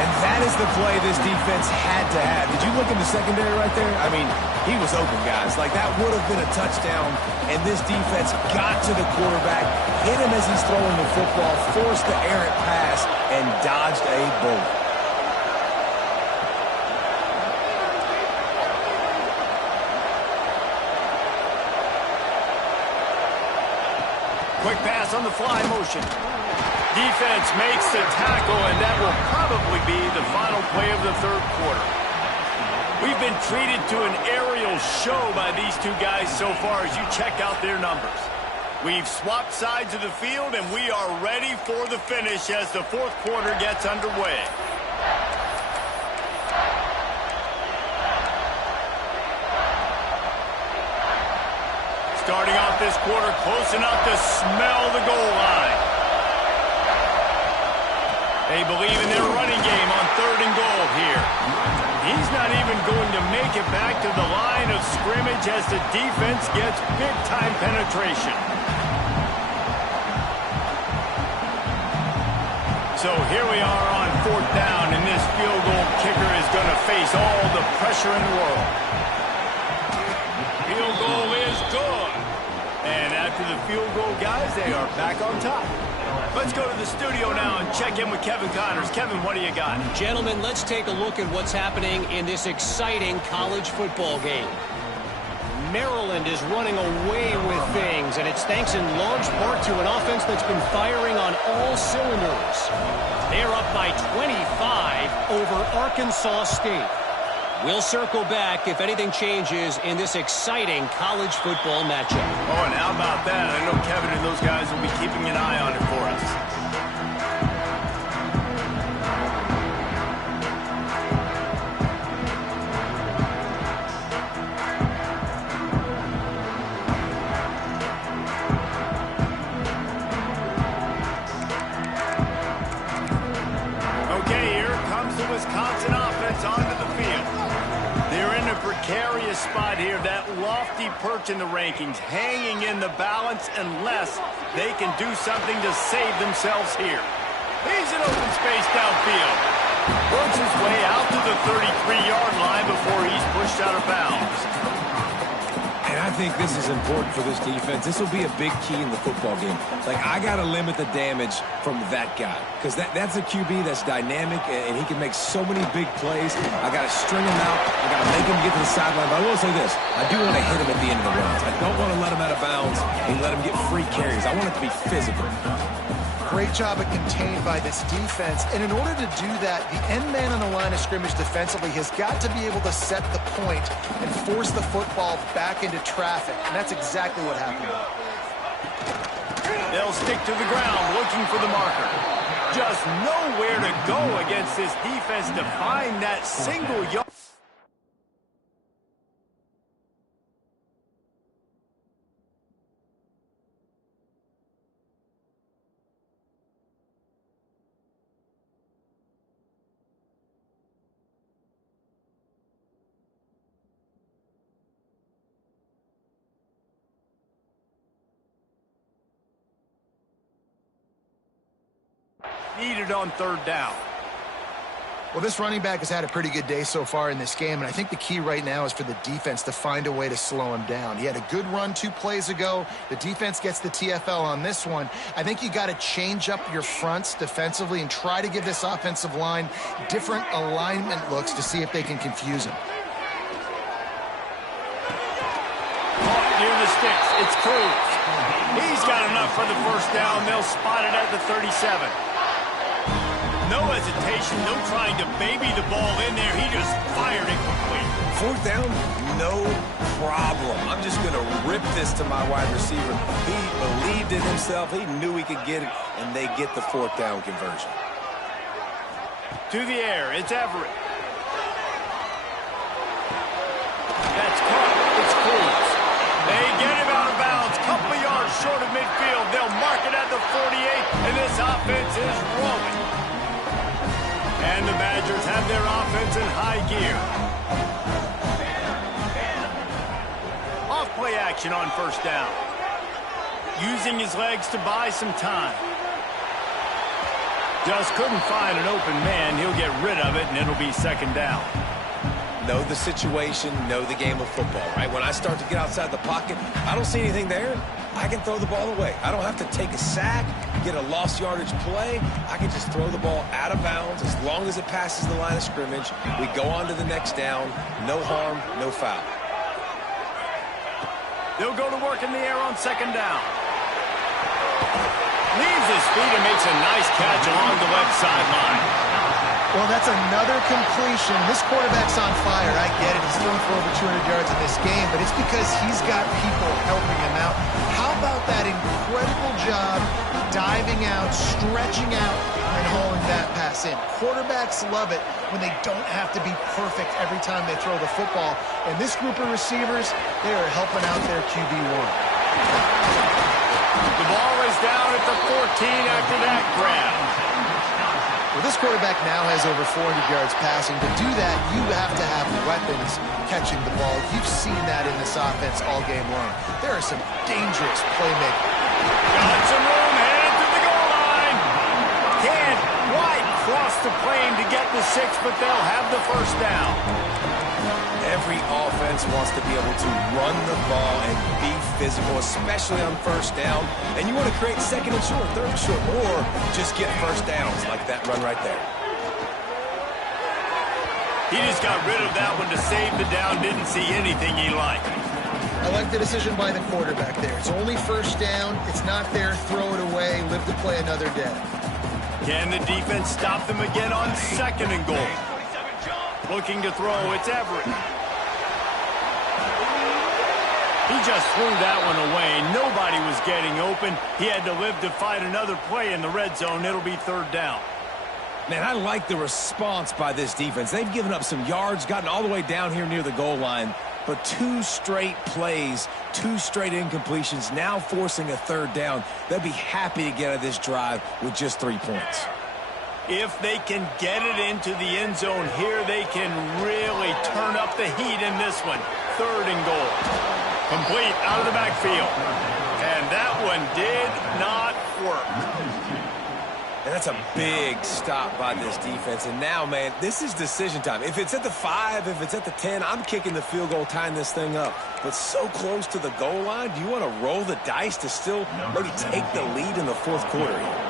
And that is the play this defense had to have. Did you look in the secondary right there? I mean, he was open, guys. Like, that would have been a touchdown, and this defense got to the quarterback, hit him as he's throwing the football, forced the errant pass, and dodged a bullet. Quick pass on the fly motion. Defense makes the tackle, and that will probably be the final play of the third quarter. We've been treated to an aerial show by these two guys so far as you check out their numbers. We've swapped sides of the field, and we are ready for the finish as the fourth quarter gets underway. Starting off this quarter close enough to smell the goal line. They believe in their running game on third and goal here. He's not even going to make it back to the line of scrimmage as the defense gets big-time penetration. So here we are on fourth down, and this field goal kicker is going to face all the pressure in the world. Field goal is good. And after the field goal, guys, they are back on top. Let's go to the studio now and check in with Kevin Connors. Kevin, what do you got? Gentlemen, let's take a look at what's happening in this exciting college football game. Maryland is running away with things, and it's thanks in large part to an offense that's been firing on all cylinders. They're up by 25 over Arkansas State. We'll circle back if anything changes in this exciting college football matchup. Oh, and how about that? I know Kevin and those guys will be keeping an eye on it for us. Okay, here comes the Wisconsin offense onto the field. They're in a precarious spot here, that lofty perch in the rankings, hanging in the balance unless they can do something to save themselves here. He's in open space downfield. Works his way out to the 33-yard line before he's pushed out of bounds. And I think this is important for this defense. This will be a big key in the football game. Like, I got to limit the damage from that guy because that's a QB that's dynamic, and he can make so many big plays. I got to string him out. I got to make him get to the sideline. But I will say this. I do want to hit him at the end of the runs. I don't want to let him out of bounds and let him get free carries. I want it to be physical. Great job of contained by this defense. And in order to do that, the end man on the line of scrimmage defensively has got to be able to set the point and force the football back into traffic. And that's exactly what happened. They'll stick to the ground looking for the marker. Just nowhere to go against this defense to find that single yard. Needed on third down. Well, this running back has had a pretty good day so far in this game, and I think the key right now is for the defense to find a way to slow him down. He had a good run 2 plays ago. The defense gets the TFL on this one. I think you got to change up your fronts defensively and try to give this offensive line different alignment looks to see if they can confuse him. Caught near the sticks. It's Cruz. He's got enough for the first down. They'll spot it at the 37. No hesitation, no trying to baby the ball in there. He just fired it complete. Fourth down, no problem. I'm just going to rip this to my wide receiver. He believed in himself. He knew he could get it, and they get the fourth down conversion. To the air, it's Everett. That's caught. It's Cruz. They get him out of bounds. Couple of yards short of midfield. They'll mark it at the 48, and this offense is rolling. And the Badgers have their offense in high gear. Off-play action on first down. Using his legs to buy some time. Just couldn't find an open man. He'll get rid of it, and it'll be second down. Know the situation, know the game of football, right? When I start to get outside the pocket, I don't see anything there, I can throw the ball away. I don't have to take a sack, get a lost yardage play. I can just throw the ball out of bounds as long as it passes the line of scrimmage. We go on to the next down. No harm, no foul. They'll go to work in the air on second down. Leaves his feet and makes a nice catch along the left sideline. Well, that's another completion. This quarterback's on fire. I get it. He's thrown for over 200 yards in this game, but it's because he's got people helping him out. How about that incredible job diving out, stretching out, and hauling that pass in? Quarterbacks love it when they don't have to be perfect every time they throw the football. And this group of receivers, they are helping out their QB1. The ball is down at the 14 after that grab. Well, this quarterback now has over 400 yards passing. To do that, you have to have weapons catching the ball. You've seen that in this offense all game long. There are some dangerous playmakers. Got some room, headed to the goal line. Can't quite cross the plane to get the 6, but they'll have the first down. Every offense wants to be able to run the ball and be physical, especially on first down. And you want to create second and short, third and short, or just get first downs like that run right there. He just got rid of that one to save the down. Didn't see anything he liked. I like the decision by the quarterback there. It's only first down. It's not there. Throw it away. Live to play another day. Can the defense stop them again on second and goal? Looking to throw. It's Everett. He just threw that one away. Nobody was getting open. He had to live to fight another play in the red zone. It'll be third down. Man, I like the response by this defense. They've given up some yards, gotten all the way down here near the goal line. But 2 straight plays, 2 straight incompletions, now forcing a third down. They'll be happy to get out of this drive with just 3 points. If they can get it into the end zone here, they can really turn up the heat in this one. Third and goal. Complete out of the backfield. And that one did not work. And that's a big stop by this defense. And now, man, this is decision time. If it's at the 5, if it's at the 10, I'm kicking the field goal, tying this thing up. But so close to the goal line, do you want to roll the dice to still maybe take the lead in the fourth quarter here?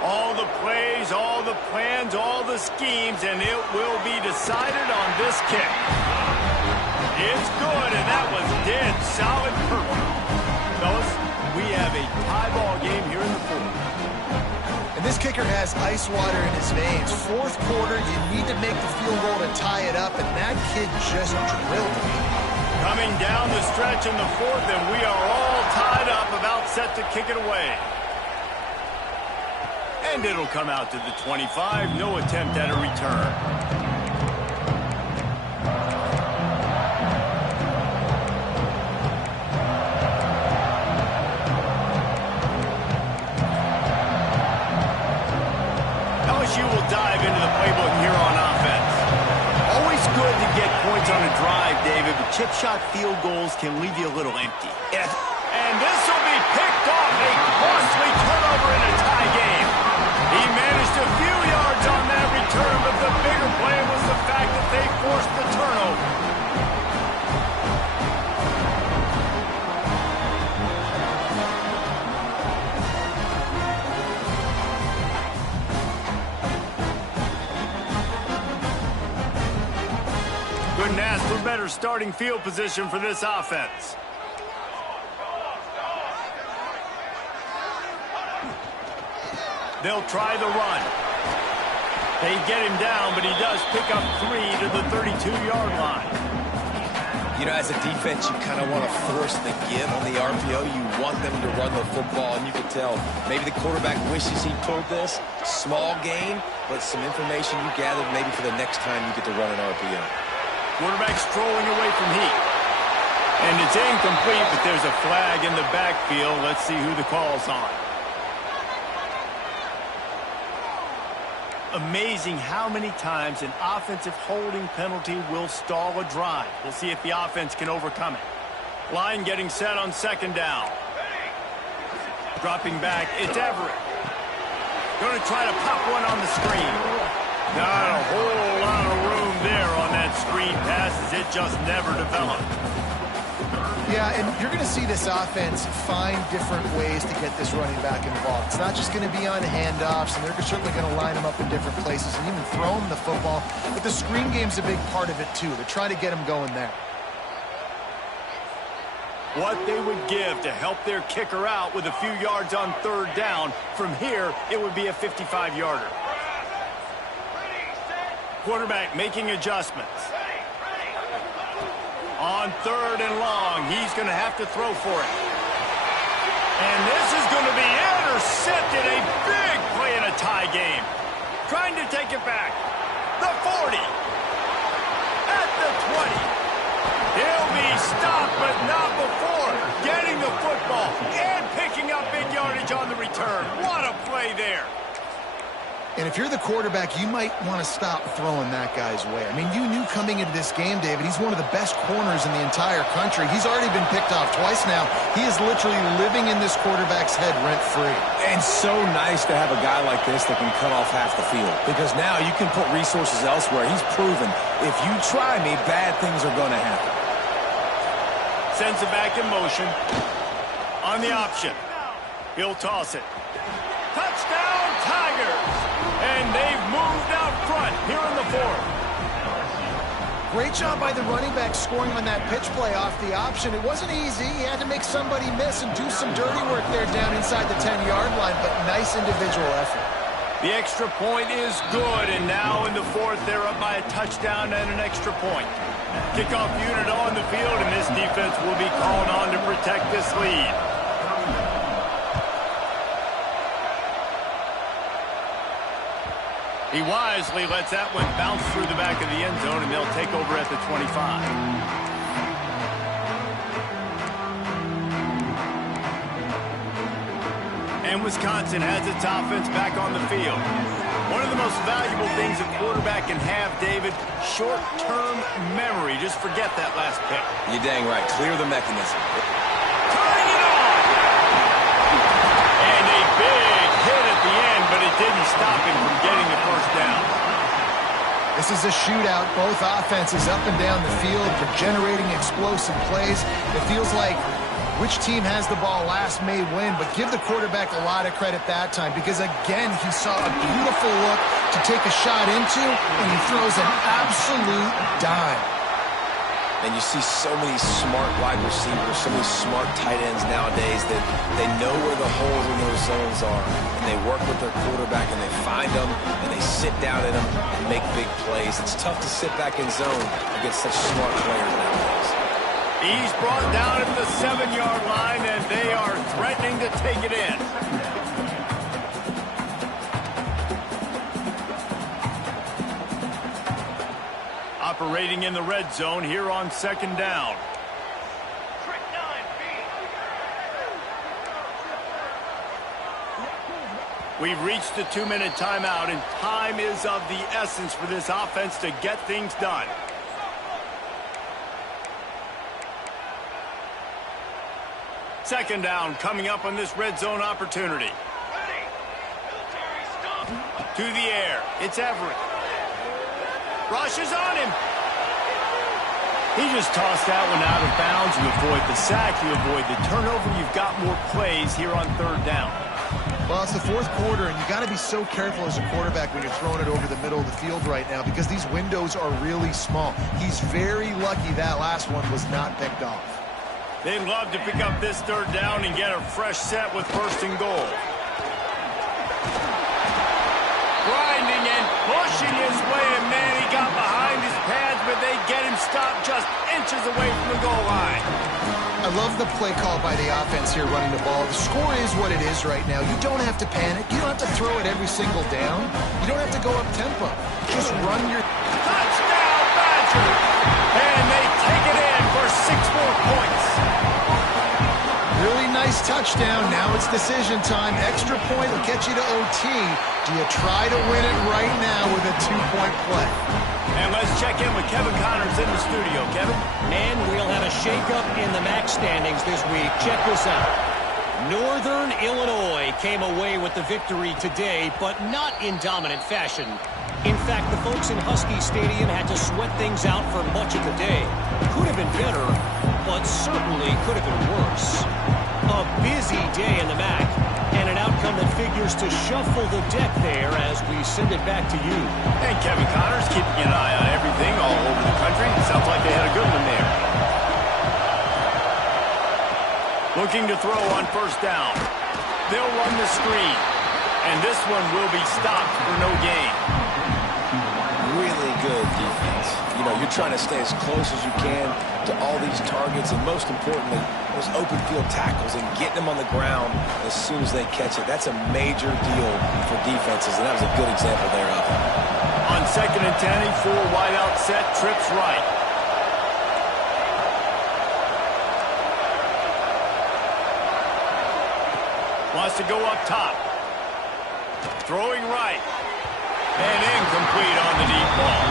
All the plays, all the plans, all the schemes, and it will be decided on this kick. It's good, and that was dead solid perfect. Fellas, we have a tie ball game here in the fourth. And this kicker has ice water in his veins. Fourth quarter, you need to make the field goal to tie it up, and that kid just drilled it. Coming down the stretch in the fourth, and we are all tied up, about set to kick it away. And it'll come out to the 25. No attempt at a return. LSU will dive into the playbook here on offense. Always good to get points on a drive, David, but chip shot field goals can leave you a little empty. And this will be picked off. A costly turnover in a tie game. He managed a few yards on that return, but the bigger play was the fact that they forced the turnover. Couldn't ask for better starting field position for this offense. They'll try the run. They get him down, but he does pick up 3 to the 32-yard line. You know, as a defense, you kind of want to force the give on the RPO. You want them to run the football, and you can tell maybe the quarterback wishes he pulled this. Small gain, but some information you gathered maybe for the next time you get to run an RPO. Quarterback strolling away from heat. And it's incomplete, but there's a flag in the backfield. Let's see who the call's on. Amazing how many times an offensive holding penalty will stall a drive. We'll see if the offense can overcome it. Line getting set on second down. Dropping back, it's Everett. Going to try to pop one on the screen. Not a whole lot of room there on that screen pass as it just never developed. Yeah, and you're going to see this offense find different ways to get this running back involved. It's not just going to be on handoffs, and they're certainly going to line him up in different places and even throw him the football. But the screen game's a big part of it, too. They're trying to get him going there. What they would give to help their kicker out with a few yards on third down. From here, it would be a 55-yarder. Quarterback making adjustments. On third and long, he's going to have to throw for it. And this is going to be intercepted. A big play in a tie game. Trying to take it back. The 40. At the 20. He'll be stopped, but not before getting the football and picking up big yardage on the return. What a play there. And if you're the quarterback, you might want to stop throwing that guy's way. I mean, you knew coming into this game, David, he's one of the best corners in the entire country. He's already been picked off twice now. He is literally living in this quarterback's head rent-free. And so nice to have a guy like this that can cut off half the field. Because now you can put resources elsewhere. He's proven, if you try me, bad things are going to happen. Sends it back in motion. On the option. He'll toss it. Touchdown, Tigers! And they've moved out front here in the fourth. Great job by the running back scoring on that pitch play off the option. It wasn't easy. He had to make somebody miss and do some dirty work there down inside the 10-yard line, but nice individual effort. The extra point is good, and now in the fourth, they're up by a touchdown and an extra point. Kickoff unit on the field, and this defense will be called on to protect this lead. He wisely lets that one bounce through the back of the end zone, and they'll take over at the 25. And Wisconsin has its offense back on the field. One of the most valuable things a quarterback can have, David, short-term memory. Just forget that last pick. You're dang right. Clear the mechanism. Turning it on! And a big hit at the end, but it didn't stop him from getting the first down. This is a shootout. Both offenses up and down the field. They're generating explosive plays. It feels like which team has the ball last may win, but give the quarterback a lot of credit that time because, again, he saw a beautiful look to take a shot into, and he throws an absolute dime. And you see so many smart wide receivers, so many smart tight ends nowadays that they know where the holes in those zones are, and they work with their quarterback, and they find them, and they sit down in them and make big plays. It's tough to sit back in zone against such smart players nowadays. He's brought down at the 7-yard line, and they are threatening to take it in. Operating in the red zone here on second down. We've reached the 2-minute timeout, and time is of the essence for this offense to get things done. Second down coming up on this red zone opportunity. To the air. It's Everett. Rushes on him. He just tossed that one out of bounds. You avoid the sack. You avoid the turnover. You've got more plays here on third down. Well, it's the fourth quarter, and you got to be so careful as a quarterback when you're throwing it over the middle of the field right now because these windows are really small. He's very lucky that last one was not picked off. They'd love to pick up this third down and get a fresh set with first and goal. grinding and pushing his way, and man, he got behind his pads, but they get him stopped just inches away from the goal line. I love the play call by the offense here running the ball. The score is what it is right now. You don't have to panic. You don't have to throw it every single down. You don't have to go up tempo. Just run your... Touchdown, Badger! And they take it in for 6 more points. Really nice touchdown. Now it's decision time. Extra point will get you to OT. Do you try to win it right now with a 2-point play? And let's check in with Kevin Connors in the studio. Kevin? Man, we'll have a shakeup in the MAC standings this week. Check this out. Northern Illinois came away with the victory today, but not in dominant fashion. In fact, the folks in Husky Stadium had to sweat things out for much of the day. Could have been better, but certainly could have been worse. A busy day in the MAC, and an outcome that figures to shuffle the deck there as we send it back to you. And Kevin Connors keeping an eye on everything all over the country. Sounds like they had a good one there. Looking to throw on first down. They'll run the screen, and this one will be stopped for no gain. Really good defense. You know, you're trying to stay as close as you can to all these targets, and most importantly, those open field tackles and getting them on the ground as soon as they catch it. That's a major deal for defenses, and that was a good example there of it. On 2nd and 10, a 4 wide out set, trips right. Wants to go up top. Throwing right. And incomplete on the deep ball.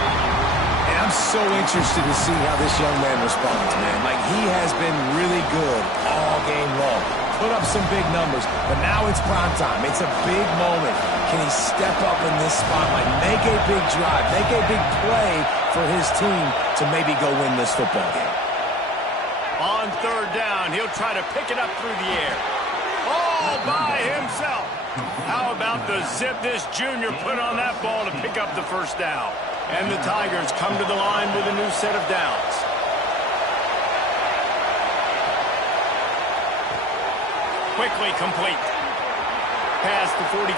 And I'm so interested to see how this young man responds, man. Like, he has been really good all game long. Put up some big numbers, but now it's prime time. It's a big moment. Can he step up in this spotlight, make a big drive, make a big play for his team to maybe go win this football game? On 3rd down, he'll try to pick it up through the air. All by himself. How about the zip this junior put on that ball to pick up the first down? And the Tigers come to the line with a new set of downs. Quickly complete. Past the 45.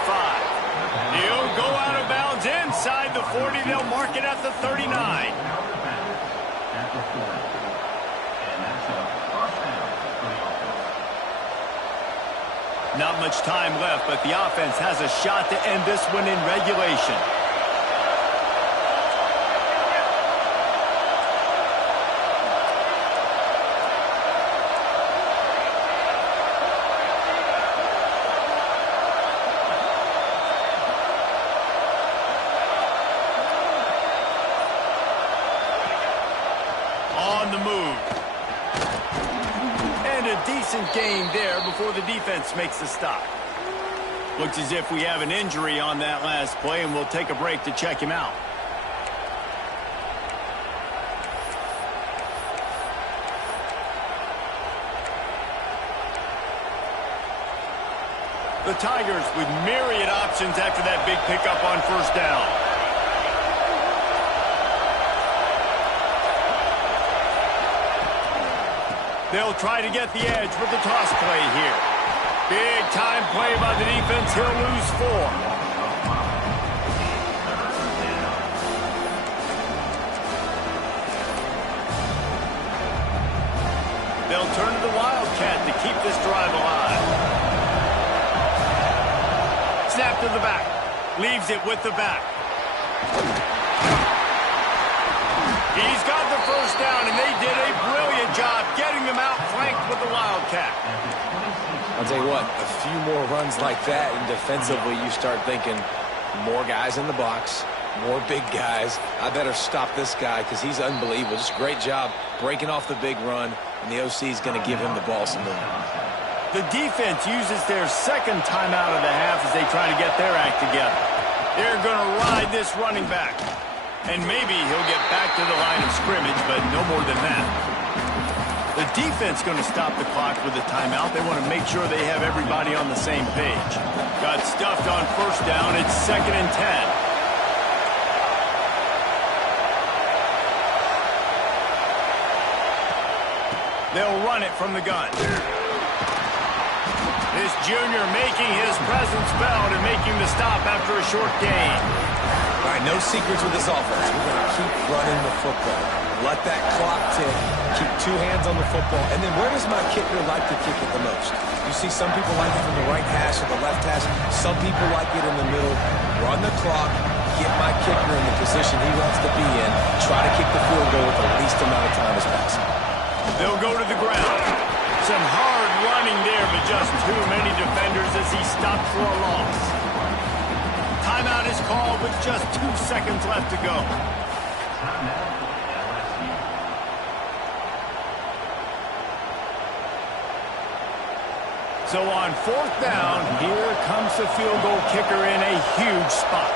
He'll go out of bounds inside the 40. They'll mark it at the 39. Not much time left, but the offense has a shot to end this one in regulation. On the move. And a decent gain there before the defense makes the stop. Looks as if we have an injury on that last play, and we'll take a break to check him out. The Tigers with myriad options after that big pickup on first down. They'll try to get the edge with the toss play here. Big time play by the defense. He'll lose 4. They'll turn to the Wildcat to keep this drive alive. Snap to the back. Leaves it with the back. He's got the first down, and they did a brilliant job getting them out flanked with the Wildcat. I'll tell you what, a few more runs like that, and defensively you start thinking more guys in the box, more big guys. I better stop this guy because he's unbelievable. Just a great job breaking off the big run, and the OC is going to give him the ball some more. The defense uses their second timeout of the half as they try to get their act together. They're going to ride this running back. And maybe he'll get back to the line of scrimmage, but no more than that. The defense going to stop the clock with a timeout. They want to make sure they have everybody on the same page. Got stuffed on first down. It's 2nd and 10. They'll run it from the gun. This junior making his presence felt in making the stop after a short gain. All right, no secrets with this offense. We're going to keep running the football. Let that clock tick. Keep two hands on the football. And then where does my kicker like to kick it the most? You see some people like it from the right hash or the left hash. Some people like it in the middle. Run the clock. Get my kicker in the position he wants to be in. Try to kick the field goal with the least amount of time as possible. They'll go to the ground. Some hard running there, but just too many defenders as he stopped for a loss. Timeout is called with just 2 seconds left to go. So on 4th down, here comes the field goal kicker in a huge spot.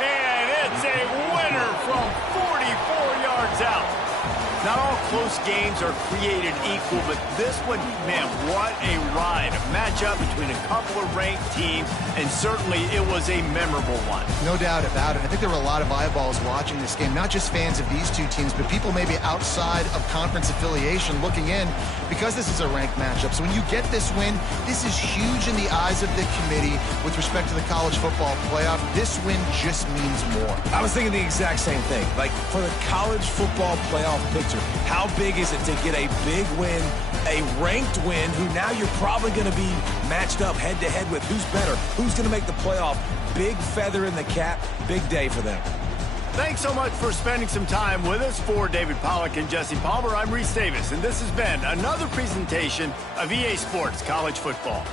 And it's a winner from 44 yards out. Not all close games are created equal, but this one, man, what a ride. A matchup between a couple of ranked teams, and certainly it was a memorable one. No doubt about it. I think there were a lot of eyeballs watching this game, not just fans of these two teams, but people maybe outside of conference affiliation looking in because this is a ranked matchup. So when you get this win, this is huge in the eyes of the committee with respect to the college football playoff. This win just means more. I was thinking the exact same thing. Like, for the college football playoff picture, how big is it to get a big win, a ranked win, who now you're probably going to be matched up head-to-head with who's better, who's going to make the playoff. Big feather in the cap, big day for them. Thanks so much for spending some time with us. For David Pollack and Jesse Palmer, I'm Reese Davis, and this has been another presentation of EA Sports College Football.